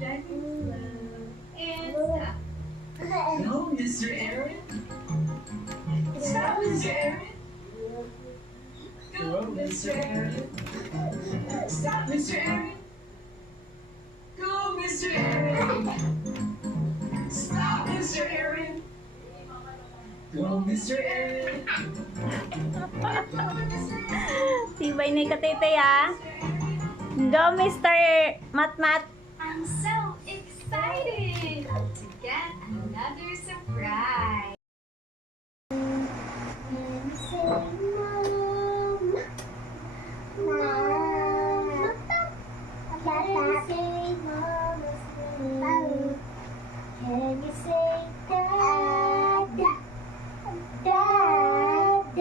And stop. No, Mr. Aaron. Stop, Mr. Aaron. Go, Mr. Aaron. Stop, Mr. Aaron. Go, Mr. Aaron. Stop, Mr. Aaron. Go, Mr. Aaron. Tibay na katete ah. Go, Mr. Matmat. I'm so excited to get another surprise. And say, Mom, Mom, can you say Mama's name? Can you say Dad, Dad?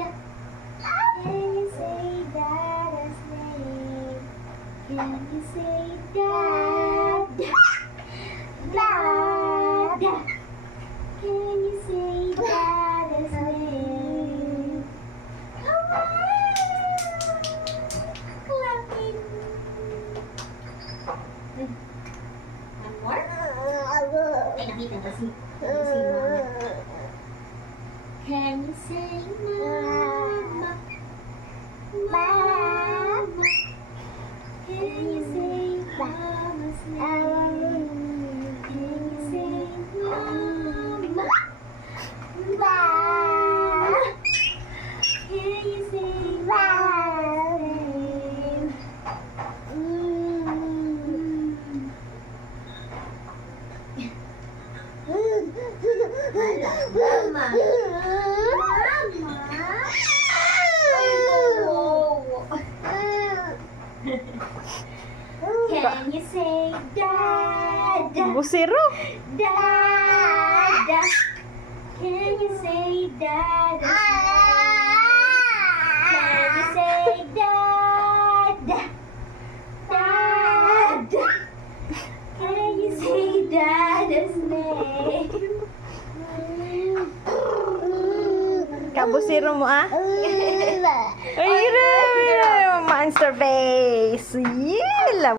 Can you say Dad's name? Can you say Dad, Dad? Can you say Dad's name? Come on! Clapping. One more? Ay, nakita ko si Mama. Can you say Mama? Mama? Can you say Mama's name? Can you say Mama? Mama? Can you say Mama's name? Mama? Can you say Dad? Busiro. Dad? Can you say Dad? Can you say Dad? Dad? Can you say Dad's name? Kabusiro mo ah. Ay, grabe. Monster face. Yeah.